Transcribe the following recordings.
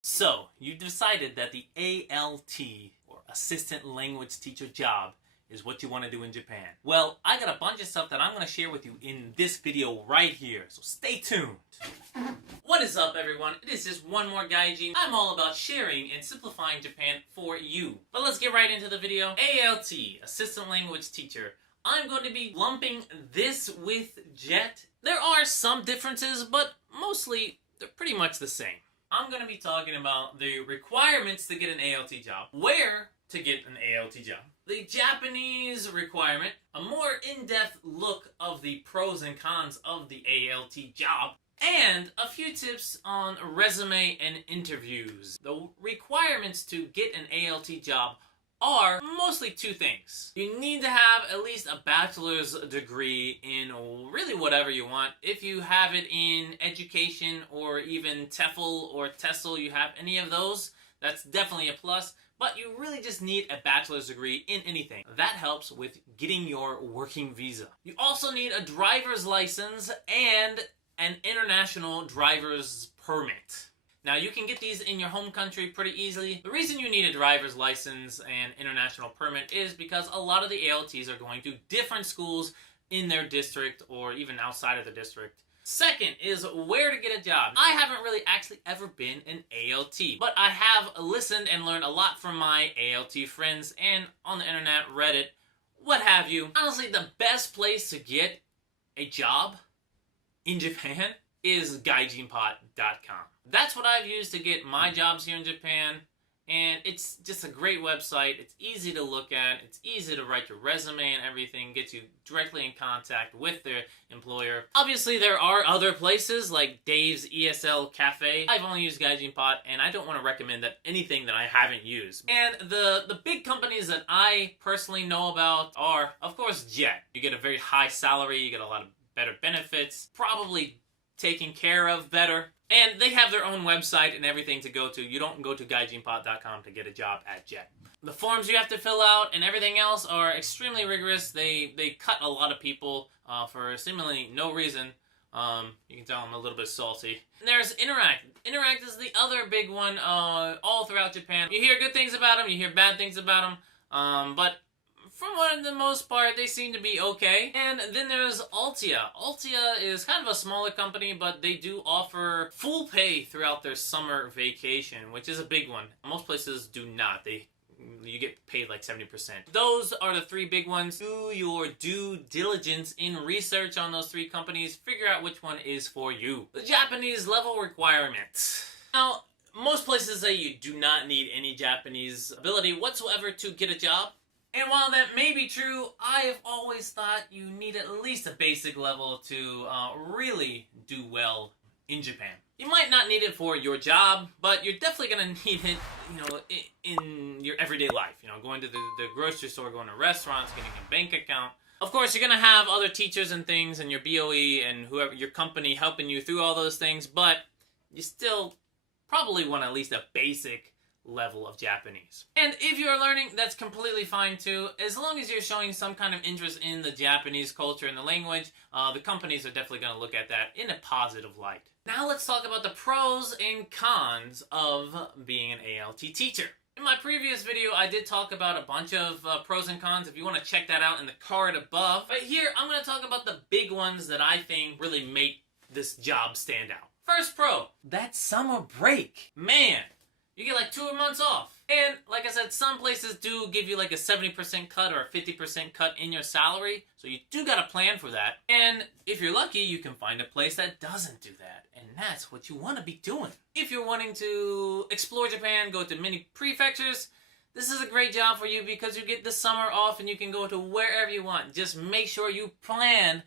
So, you've decided that the ALT, or Assistant Language Teacher job, is what you want to do in Japan. Well, I got a bunch of stuff that I'm going to share with you in this video right here, so stay tuned. What is up, everyone? It is just one more Guyjin. I'm all about sharing and simplifying Japan for you. But let's get right into the video. ALT, Assistant Language Teacher. I'm going to be lumping this with JET. There are some differences, but mostly they're pretty much the same. I'm going to be talking about the requirements to get an ALT job, where to get an ALT job, the Japanese requirement, a more in-depth look of the pros and cons of the ALT job, and a few tips on resume and interviews. The requirements to get an ALT job are mostly two things. You need to have at least a bachelor's degree in really whatever you want. If you have it in education or even TEFL or TESOL, you have any of those, that's definitely a plus. But you really just need a bachelor's degree in anything. That helps with getting your working visa. You also need a driver's license and an international driver's permit. Now, you can get these in your home country pretty easily. The reason you need a driver's license and international permit is because a lot of the ALTs are going to different schools in their district or even outside of the district. Second is where to get a job. I haven't really actually ever been an ALT, but I have listened and learned a lot from my ALT friends and on the internet, Reddit, what have you. Honestly, the best place to get a job in Japan is Guyjinpot.com. That's what I've used to get my jobs here in Japan, and it's just a great website. It's easy to look at, it's easy to write your resume and everything, gets you directly in contact with their employer. Obviously, there are other places like Dave's ESL Cafe. I've only used Guyjinpot, and I don't want to recommend anything that I haven't used. And the big companies that I personally know about are, of course, JET. You get a very high salary, you get a lot of better benefits, probably taken care of better. And they have their own website and everything to go to. You don't go to Guyjinpot.com to get a job at JET. The forms you have to fill out and everything else are extremely rigorous. They cut a lot of people for seemingly no reason. You can tell I'm a little bit salty. And there's Interact. Interact is the other big one all throughout Japan. You hear good things about them, you hear bad things about them, but for the most part, they seem to be okay. And then there's Altia. Altia is kind of a smaller company, but they do offer full pay throughout their summer vacation, which is a big one. Most places do not. You get paid like 70%. Those are the three big ones. Do your due diligence in research on those three companies. Figure out which one is for you. The Japanese level requirements. Now, most places say you do not need any Japanese ability whatsoever to get a job. And while that may be true, I have always thought you need at least a basic level to really do well in Japan. You might not need it for your job, but you're definitely going to need it, in your everyday life. Going to the grocery store, going to restaurants, getting a bank account. Of course, you're going to have other teachers and things, and your BOE and whoever your company helping you through all those things, but you still probably want at least a basic level of Japanese. And if you're learning, that's completely fine too. As long as you're showing some kind of interest in the Japanese culture and the language, the companies are definitely going to look at that in a positive light. Now let's talk about the pros and cons of being an ALT teacher. In my previous video, I did talk about a bunch of pros and cons. If you want to check that out in the card above. But here, I'm going to talk about the big ones that I think really make this job stand out. First pro, that summer break. Man, you get like 2 months off. And like I said, some places do give you like a 70% cut or a 50% cut in your salary. So you do got to plan for that. And if you're lucky, you can find a place that doesn't do that. And that's what you want to be doing. If you're wanting to explore Japan, go to many prefectures, this is a great job for you because you get the summer off and you can go to wherever you want. Just make sure you plan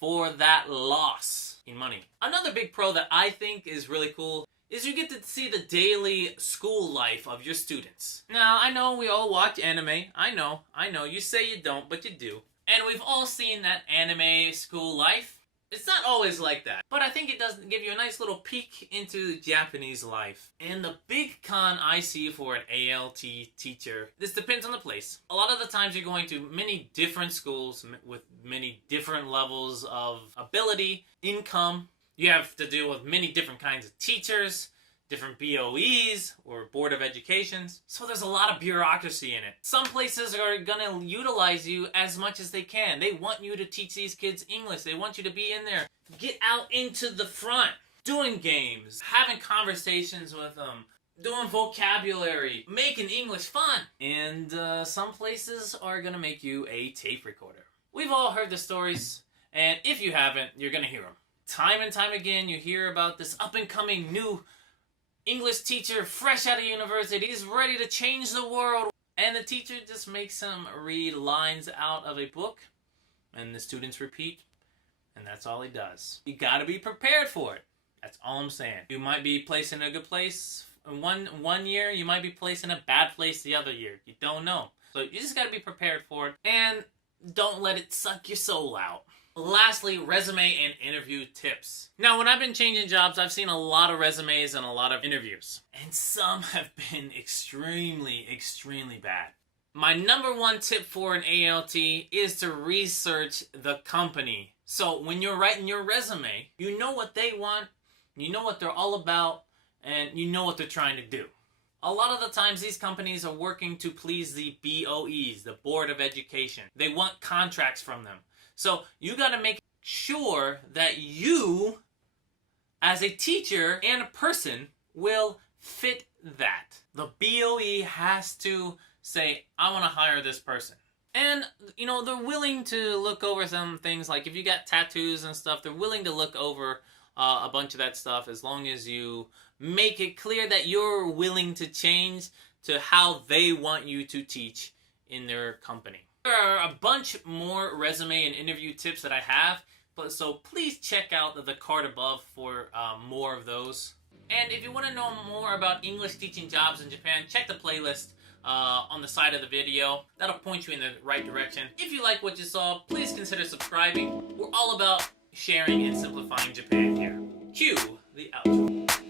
for that loss in money. Another big pro that I think is really cool is you get to see the daily school life of your students. Now, I know we all watch anime. I know. You say you don't, but you do. And we've all seen that anime school life. It's not always like that, but I think it does give you a nice little peek into Japanese life. And the big con I see for an ALT teacher, this depends on the place. A lot of the times you're going to many different schools with many different levels of ability, income. You have to deal with many different kinds of teachers, different BOEs or Board of Educations. So there's a lot of bureaucracy in it. Some places are gonna utilize you as much as they can. They want you to teach these kids English. They want you to be in there. Get out into the front, doing games, having conversations with them, doing vocabulary, making English fun. And some places are gonna make you a tape recorder. We've all heard the stories, and if you haven't, you're gonna hear them. Time and time again, you hear about this up-and-coming new English teacher fresh out of university. He's ready to change the world. And the teacher just makes him read lines out of a book, and the students repeat, and that's all he does. You gotta be prepared for it. That's all I'm saying. You might be placed in a good place one year, you might be placed in a bad place the other year. You don't know. So you just gotta be prepared for it, and don't let it suck your soul out. Lastly, resume and interview tips. Now, when I've been changing jobs, I've seen a lot of resumes and a lot of interviews. And some have been extremely, extremely bad. My number one tip for an ALT is to research the company. So when you're writing your resume, you know what they want, you know what they're all about, and you know what they're trying to do. A lot of the times these companies are working to please the BOEs, the Board of Education. They want contracts from them. So you got to make sure that you, as a teacher and a person, will fit that. The BOE has to say, I want to hire this person. And, you know, they're willing to look over some things, like if you got tattoos and stuff, they're willing to look over a bunch of that stuff as long as you make it clear that you're willing to change to how they want you to teach in their company. There are a bunch more resume and interview tips that I have, so please check out the card above for more of those. And if you want to know more about English teaching jobs in Japan, check the playlist on the side of the video. That'll point you in the right direction. If you like what you saw, please consider subscribing. We're all about sharing and simplifying Japan here. Cue the outro.